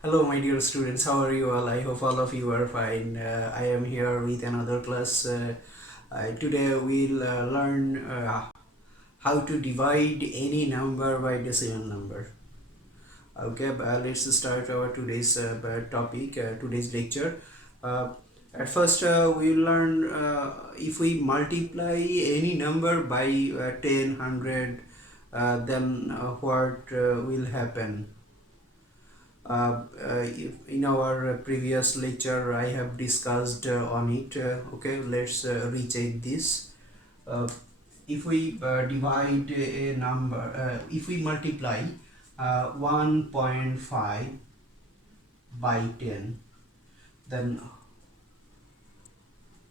Hello, my dear students. How are you all? I hope all of you are fine. I am here with another class. Today we'll learn how to divide any number by decimal number. Okay, let's start our today's topic, today's lecture. Uh, at first, we'll learn if we multiply any number by 10, 100, then what will happen. In our previous lecture I have discussed on it. Okay, let's recheck this. If we divide a number, if we multiply 1.5 by 10, then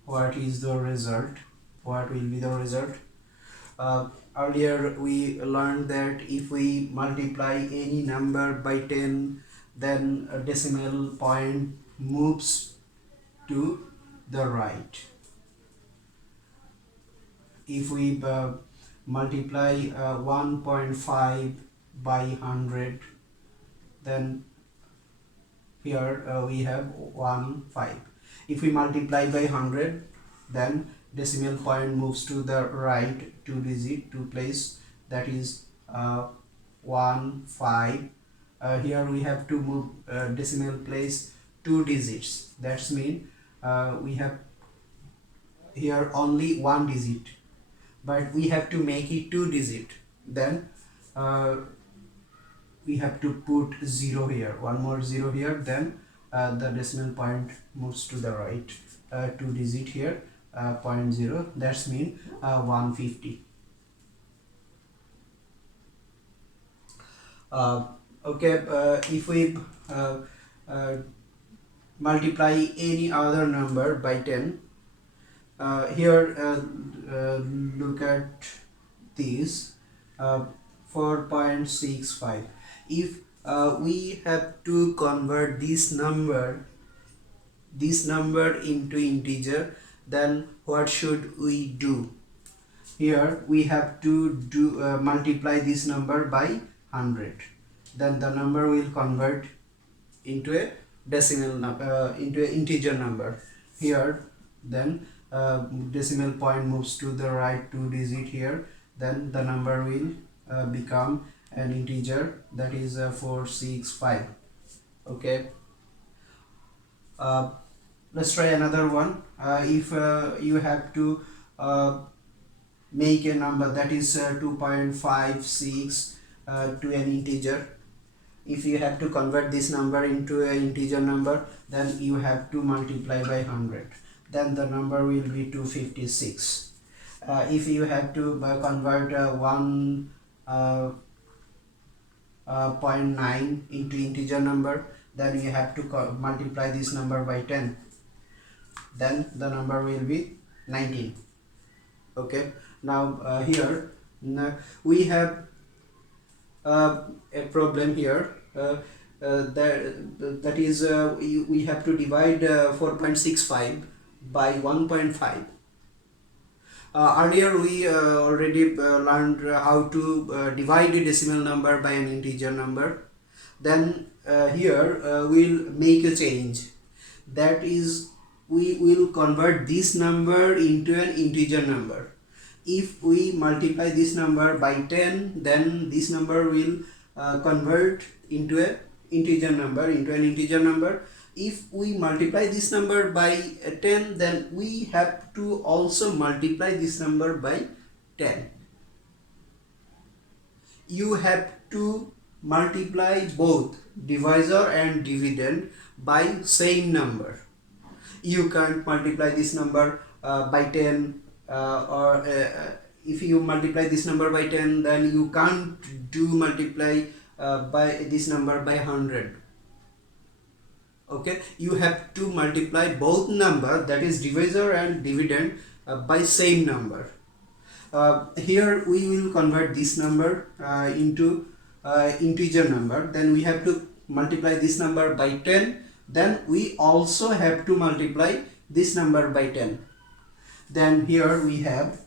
what is the result? What will be the result? Earlier we learned that if we multiply any number by 10, then a decimal point moves to the right. If we multiply 1.5 by 100, then here we have 1 5. If we multiply by 100, then decimal point moves to the right 2 place, that is 1 5. Here we have to move decimal place 2 digits. That's mean we have here only 1 digit, but we have to make it 2 digit. Then we have to put 0 here, one more 0 here, then the decimal point moves to the right 2 digit here, 0.0, that's mean 150. Okay, if we multiply any other number by 10, here look at this, 4.65. If we have to convert this number into integer, then what should we do? Here we have to do multiply this number by 100, then the number will convert into a into an integer number. Here then decimal point moves to the right 2 digit here, then the number will become an integer, that is 465. Okay, let's try another one. If you have to make a number that is 2.56 to an integer, if you have to convert this number into an integer number, then you have to multiply by 100, then the number will be 256. If you have to convert 1.9 into integer number, then you have to multiply this number by 10, then the number will be 19. Okay, now here we have a problem here, that is we have to divide 4.65 by 1.5. Earlier we already learned how to divide a decimal number by an integer number. Then here we'll make a change, that is we will convert this number into an integer number. If we multiply this number by 10, then this number will convert into an integer number. If we multiply this number by 10, then we have to also multiply this number by 10. You have to multiply both divisor and dividend by same number. You can't multiply this number by 10, or if you multiply this number by 10, then you can't do multiply by this number by 100. Okay, you have to multiply both number, that is divisor and dividend, by same number. Here we will convert this number into integer number, then we have to multiply this number by 10, then we also have to multiply this number by 10. Then here we have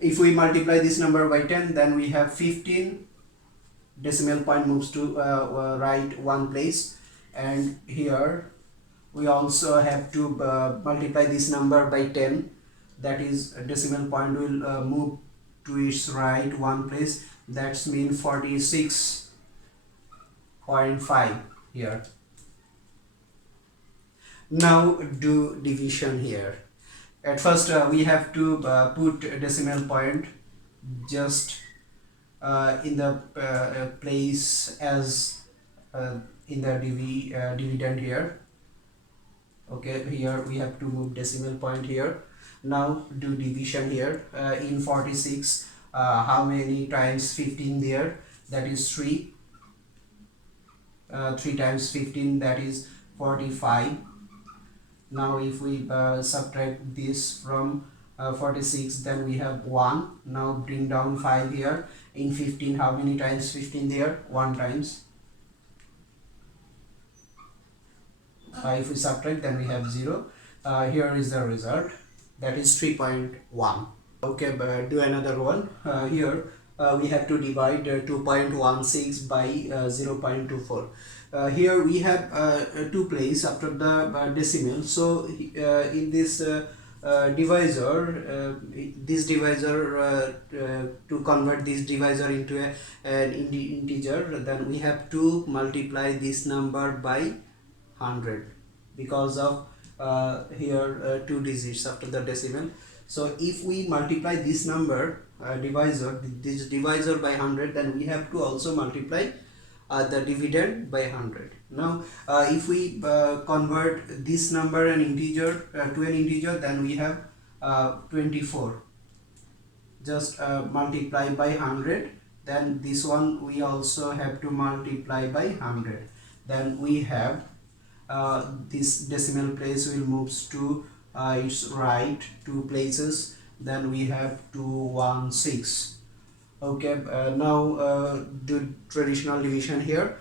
If we multiply this number by 10, then we have 15. Decimal point moves to right one place, and here we also have to multiply this number by 10. That is, decimal point will move to its right one place. That's mean 46.5 here. Now do division here. At first we have to put a decimal point just in the place as in the dividend here. Okay, here we have to move decimal point here. Now do division here. In 46, how many times 15 there? That is 3. 3 times 15, that is 45. Now if we subtract this from 46, then we have 1. Now bring down 5 here. In 15, how many times 15 there? 1 times. If we subtract, then we have 0. Here is the result, that is 3.1. Okay, but do another one. Here we have to divide 2.16 by 0.24. Here we have 2 place after the decimal. So in this divisor, to convert this divisor into an integer, then we have to multiply this number by 100, because of here 2 digits after the decimal. So if we multiply this number this divisor by 100, then we have to also multiply the dividend by 100. Now if we convert this number an integer to an integer, then we have 24. Just multiply by 100, then this one we also have to multiply by 100. Then we have this decimal place will moves to its right 2 places. Then we have 216. Okay, now do traditional division here.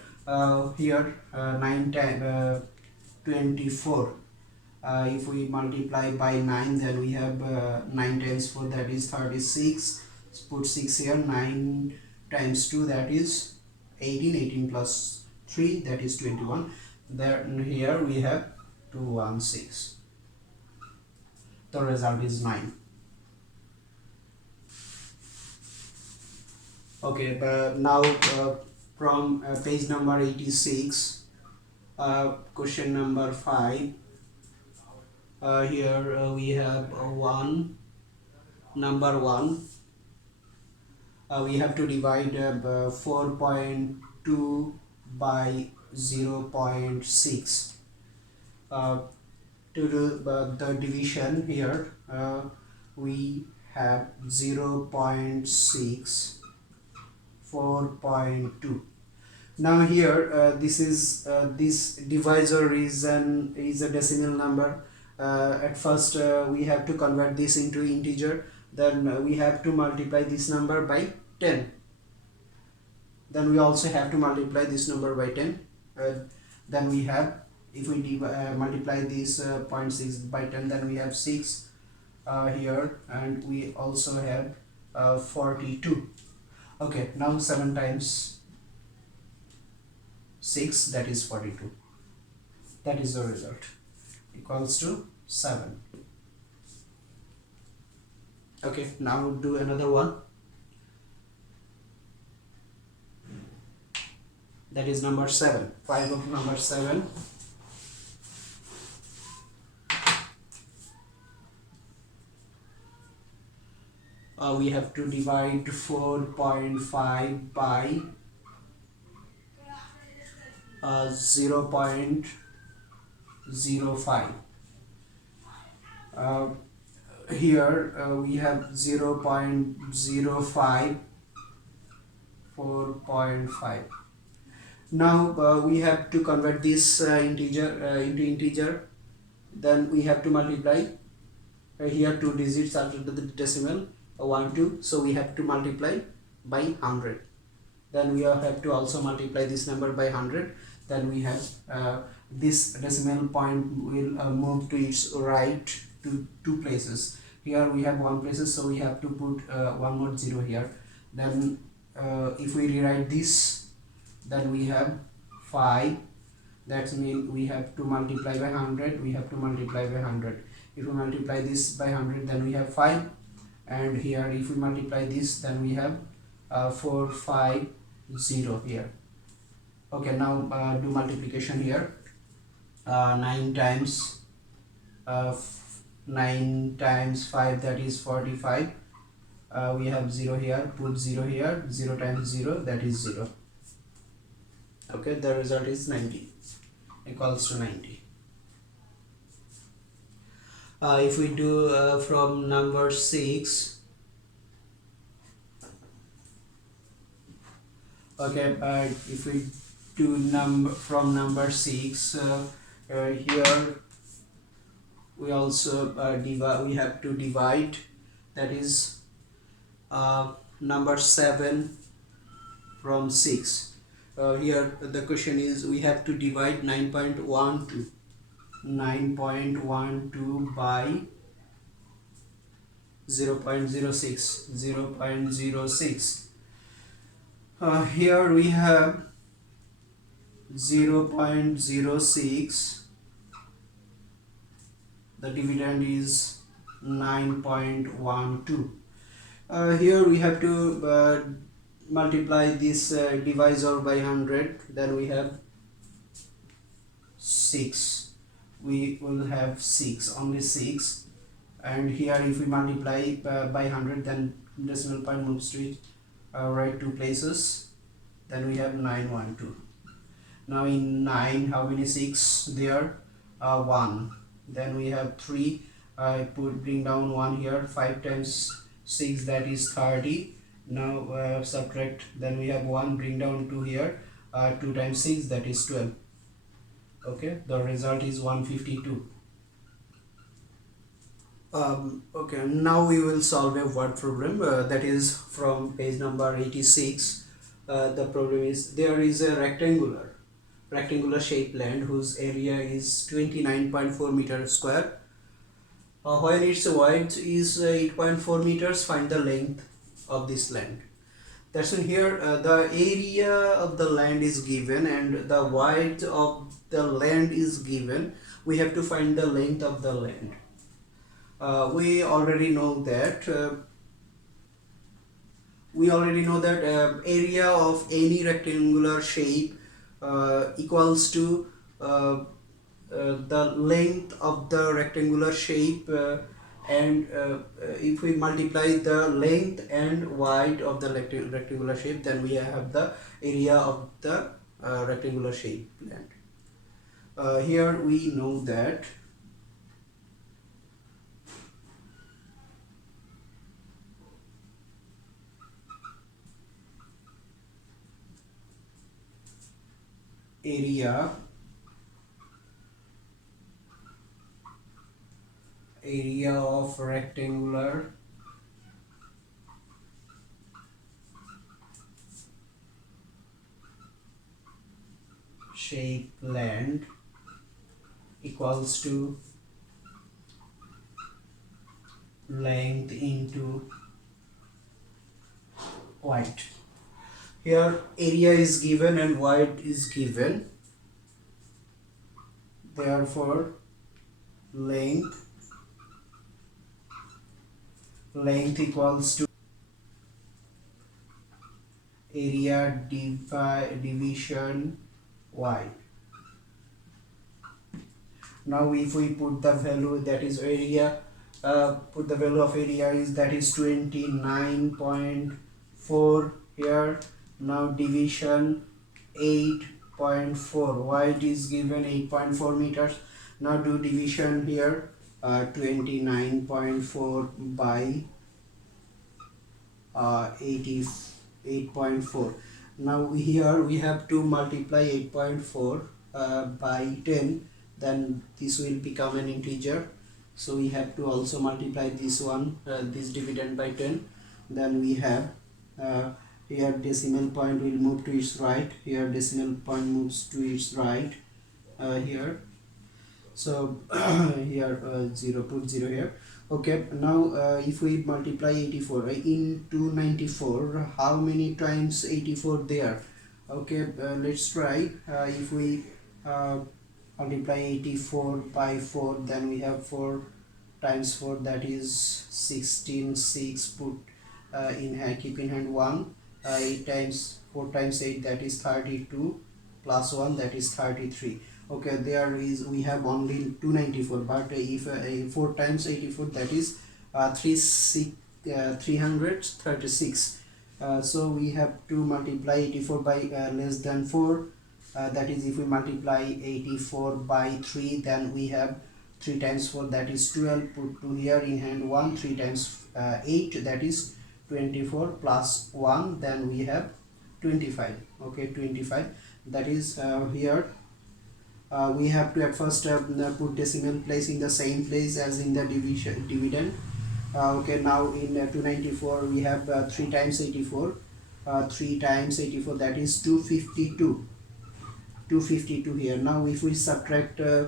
Here 9 times 24. If we multiply by 9, then we have 9 times 4, that is 36. Let's put 6 here. 9 times 2, that is 18. 18 plus 3, that is 21. Then here we have 216. The result is 9. Okay, but now from page number 86, question number 5. Here we have number 1. We have to divide 4.2 by 0.6. To do the division here, we have 0.6, 4.2. Now here this divisor is a decimal number. At first we have to convert this into integer. Then we have to multiply this number by 10. Then we also have to multiply this number by 10. Then we have, if we multiply this 0.6 by 10, then we have 6 here, and we also have 42. Okay, now 7 times 6, that is 42. That is the result, equals to 7. Okay, now do another one. That is number 7. 5 of number 7. We have to divide 4.5 by 0.05. Here we have 0.05, 4.5. Now we have to convert this integer into integer. Then we have to multiply here 2 digits after the decimal, 1 2, so we have to multiply by 100. Then we have to also multiply this number by 100. Then we have this decimal point will move to its right to 2 places. here we have 1 places, so we have to put one more 0 here. Then if we rewrite this, then we have 5. That means we have to multiply by 100, we have to multiply by 100. If we multiply this by 100, then we have 5, and here if we multiply this, then we have 450 here. Okay, now do multiplication here. 9 times 9 times 5, that is 45. We have 0 here, put 0 here. 0 times 0, that is 0. Okay, the result is 90, equals to 90. If we do from number 6, okay, if we do from number 6, here we also we have to divide, that is number 7 from 6. Here the question is, we have to divide 9.12 by 0.06. Here we have 0.06, the dividend is 9.12. Here we have to multiply this divisor by 100, then we have 6. We will have 6, only 6. And here if we multiply by 100, then decimal point moves to right 2 places, then we have 912. Now in 9, how many 6 there? 1. Then we have 3. Bring down 1 here. 5 times 6, that is 30. Now subtract, then we have 1, bring down 2 here. 2 times 6, that is 12. Okay, the result is 152. Okay, now we will solve a word problem, that is from page number 86. The problem is, there is a rectangular shaped land whose area is 29.4 meters square. When its width is 8.4 meters, find the length of this land. That's in here, the area of the land is given and the width of the land is given. We have to find the length of the land. We already know that area of any rectangular shape equals to the length of the rectangular shape, and if we multiply the length and width of the rectangular shape, then we have the area of the rectangular shape land. Here we know that area of rectangular shape land equals to length into width. Here area is given and width is given, therefore length equals to area division width. Now if we put the value, that is area, put the value of area is, that is 29.4 here. Now division 8.4, width is given 8.4 meters. Now do division here, 29.4 by 8.4. Now here we have to multiply 8.4 by 10, then this will become an integer, so we have to also multiply this one, this dividend by 10. Then we have here decimal point will move to its right, here decimal point moves to its right here. So here 0, put 0 here. Okay, now if we multiply 84 into 94, how many times 84 there? Okay, let's try. If we uh, multiply 84 by 4, then we have 4 times 4, that is 16. 6, put in hand, keep in hand 1. 8 times 4 times 8, that is 32, plus 1, that is 33. Okay, there is, we have only 294, but if 4 times 84, that is 336. So we have to multiply 84 by less than 4. That is, if we multiply 84 by 3, then we have 3 times 4, that is 12, put 2 here in hand 1. 3 times 8, that is 24, plus 1, then we have 25. Okay, 25, that is here we have to at first put decimal place in the same place as in the dividend. Okay, now in 294 we have 3 times 84. 3 times 84, that is 252. 252 here. Now if we subtract uh,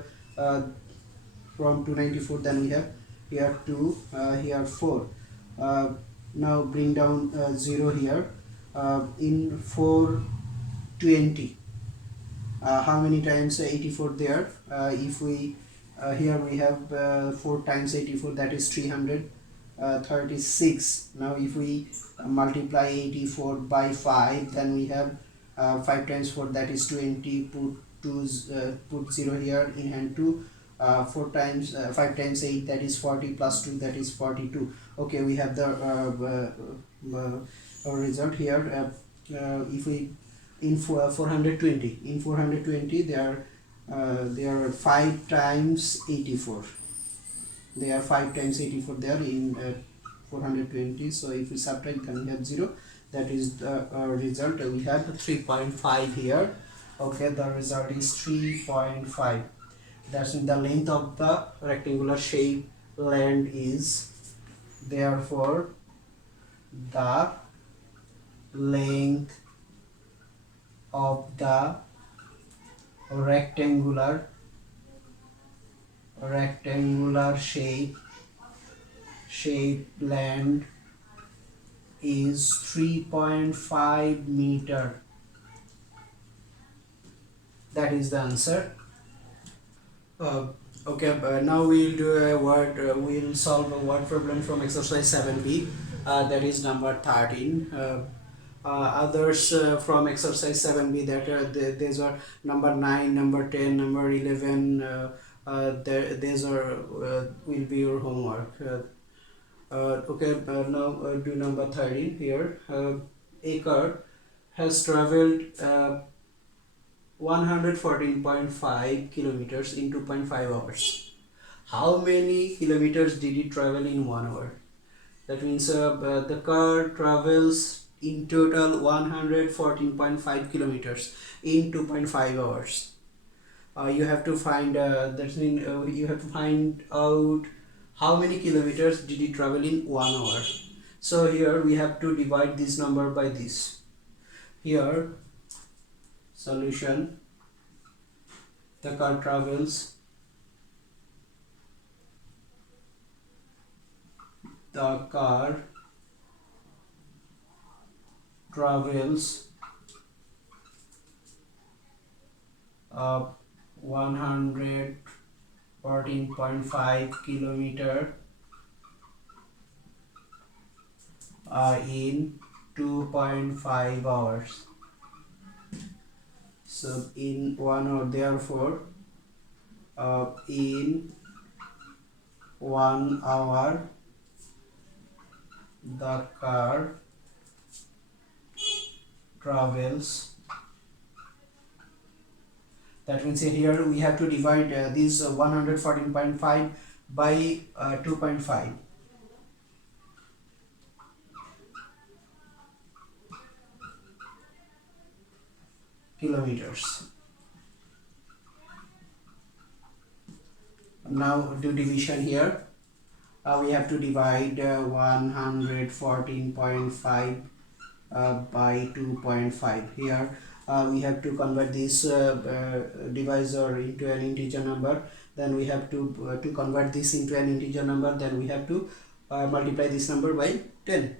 from 294, then we have here 2, here 4. Now bring down 0 here. In 420, how many times 84 there? If we here we have 4 times 84, that is 336. Now if we multiply 84 by 5, then we have 5 times 4, that is 20. Put 2, put 0 here in hand 2. 4 times 5 times 8, that is 40, plus 2, that is 42. Okay, we have the result here. If we in 420, in 420 there are 5 times 84. There are 5 times 84 there in 420. So if we subtract, then we have 0. That is the result. We have 3.5 here. Okay, the result is 3.5. That's in the length of the rectangular shape land is, therefore the length of the rectangular shape land is 3.5 meter. That is the answer. Okay, now we'll do a word. We'll solve a word problem from exercise 7b. That is number 13. Others from exercise 7b, that these are number 9, number 10, number 11. These are will be your homework. Okay, now do number 13 here. A car has traveled 114.5 kilometers in 2.5 hours. How many kilometers did it travel in 1 hour? That means the car travels in total 114.5 kilometers in 2.5 hours. You have to find that means you have to find out how many kilometers did it travel in 1 hour. So here we have to divide this number by this. Here solution, the car travels 114.5 kilometer in 2.5 hours. So in 1 hour, therefore in 1 hour the car travels. That means here we have to divide this 114.5 by 2.5 kilometers. Now do division here. We have to divide 114.5 by 2.5. Here we have to convert this divisor into an integer number. then we have to convert this into an integer number, then we have to multiply this number by 10.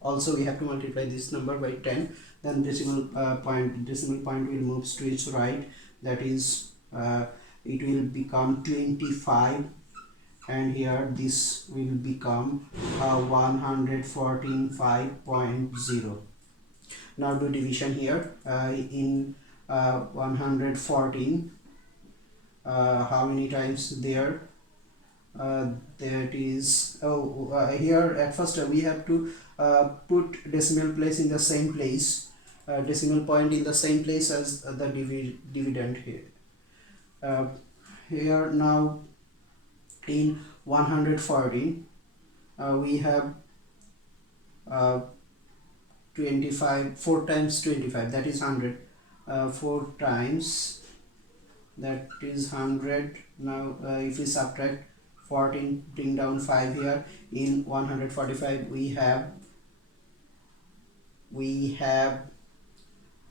Also we have to multiply this number by 10, then decimal point will move to its right, that is it will become 25, and here this will become 114.5. Now do division here. In 114, how many times there? That is, here at first we have to put decimal place in the same place, decimal point in the same place as the dividend here. Here now in 114 we have 25, 4 times 25, that is 100. 4 times, that is 100. Now if we subtract 14, bring down 5 here, in 145 we have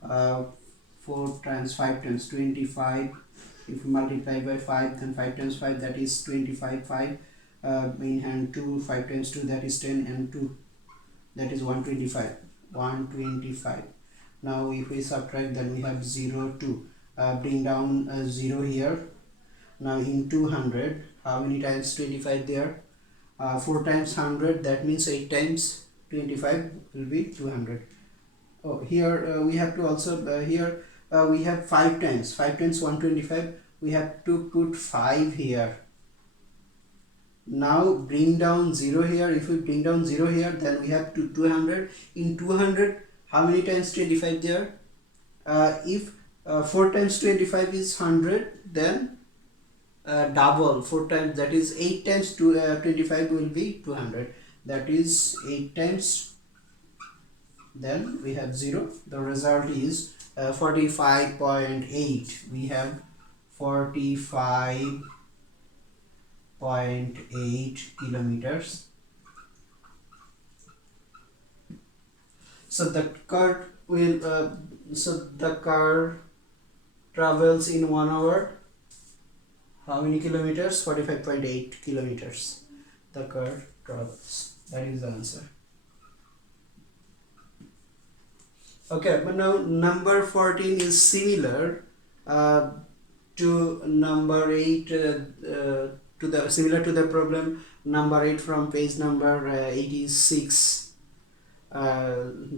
4 times 5 times 25. If we multiply by 5, then 5 times 5, that is 25. 5 in hand 2, 5 times 2, that is 10, and 2, that is 125. 125. Now if we subtract, then we have 0, 2. Bring down 0 here. Now in 200, how many times 25 there? 4 times 100, that means 8 times 25 will be 200. Oh, here we have to also here we have 5 times 125, we have to put 5 here. Now bring down 0 here. If we bring down 0 here, then we have to 200. In 200, how many times 25 there? If 4 times 25 is 100, then double 4 times, that is 8 times 25 will be 200, that is 8 times, then we have 0. The result is 45.8. we have 45.8 kilometers. So the car will the car travels in 1 hour. How many kilometers? 45.8 kilometers the car travels. That is the answer. Okay, but now number 14 is similar to number 8, similar to the problem number 8 from page number 86.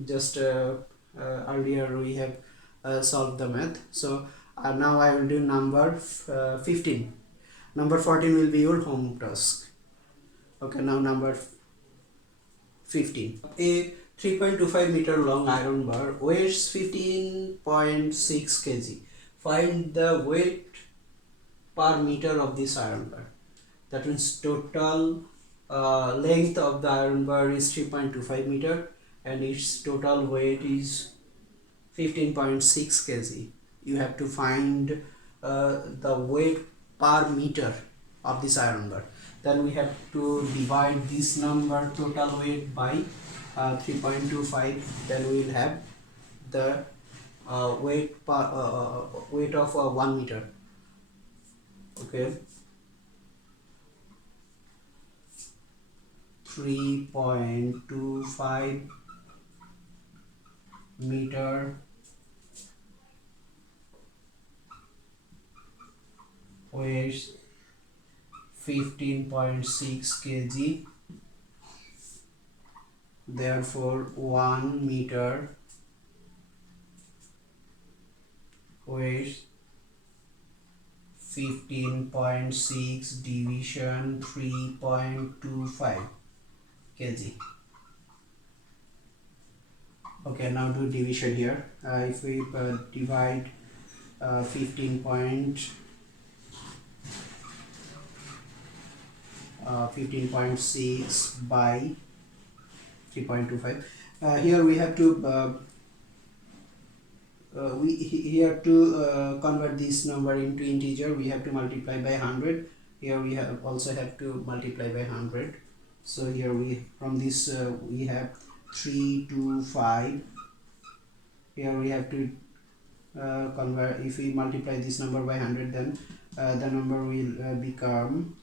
Just earlier we have solved the math. So now I will do number 15. Number 14 will be your home task. Okay, now number 15. A 3.25 meter long iron bar weighs 15.6 kg. Find the weight per meter of this iron bar. That means total length of the iron bar is 3.25 meter and its total weight is 15.6 kg. You have to find the weight per meter of this iron bar. Then we have to divide this number total weight by 3.25. Then we will have the weight of 1 meter. Okay, 3.25 meter weighs 15.6 kg. Therefore 1 meter weighs 15.6 division 3.25 kg. Okay, now do division here. If we divide 15.6 by 3.25, here we have to convert this number into integer. We have to multiply by 100. Here we also have to multiply by 100. So here from this we have 325. Here we have to convert. If we multiply this number by 100, then the number will become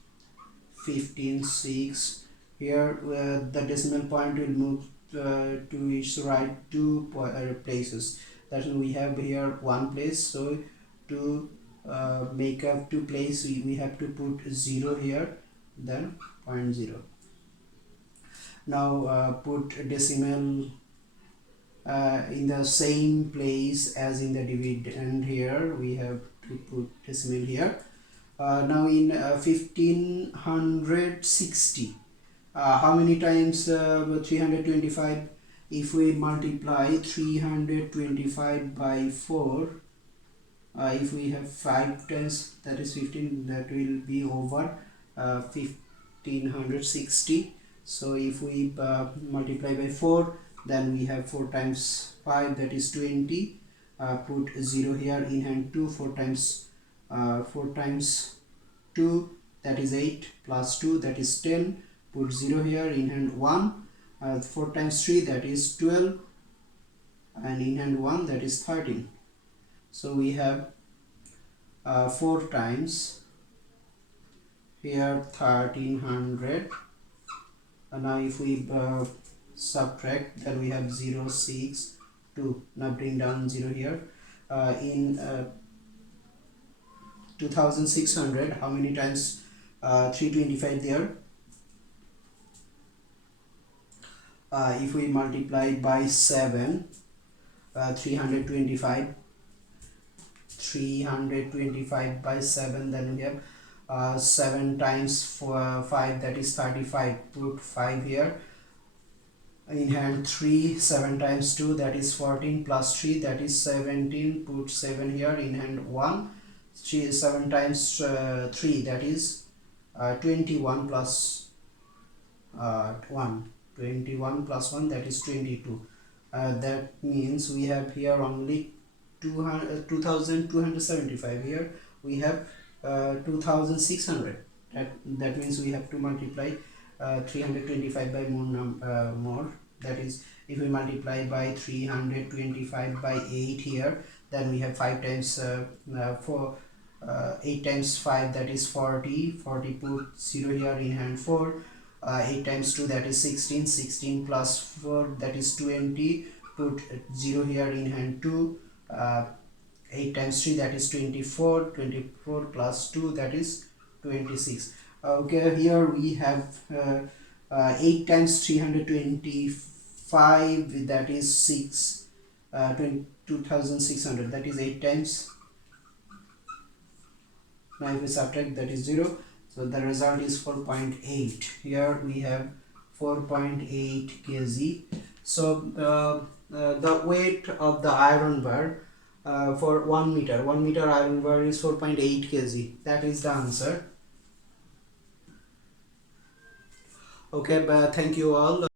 15.6. Here the decimal point will move to its right two places. That means we have here one place, so to make up two place we have to put 0 here, then 0.0. Now put decimal in the same place as in the dividend. Here we have to put decimal here. Now in 1560, how many times 325? If we multiply 325 by 4, if we have 5 times, that is 15, that will be over 1560. So if we multiply by 4, then we have 4 times 5, that is 20. Put 0 here, in hand 2. 4 times 2, that is 8, plus 2, that is 10. Put 0 here, in hand 1. 4 times 3, that is 12, and in hand 1, that is 13. So we have 4 times here 1300. And now if we subtract, then we have 0, 6, 2. Now bring down 0 here. In 2600, how many times 325 there? If we multiply by 7, 325 by 7, then we have 7 times 5, that is 35. Put 5 here, in hand 3. 7 times 2, that is 14, plus 3, that is 17. Put 7 here, in hand 1. 7 times 3, that is 21, plus 1. 21 plus 1, that is 22. That means we have here only 2275. Here we have 2600. That means we have to multiply 325 by more. That is, if we multiply by 325 by 8 here, then we have 5 times 8 times 5, that is 40. 40, put 0 here, in hand 4. 8 times 2, that is 16. 16 plus 4, that is 20. Put 0 here, in hand 2. 8 times 3, that is 24. 24 plus 2, that is 26. Okay, here we have 8 times 325, that is 2600. That is 8 times. Now if we subtract, that is 0. So the result is 4.8. Here we have 4.8 kg. So the weight of the iron bar for 1 meter iron bar is 4.8 kg. That is the answer. Okay, but thank you all.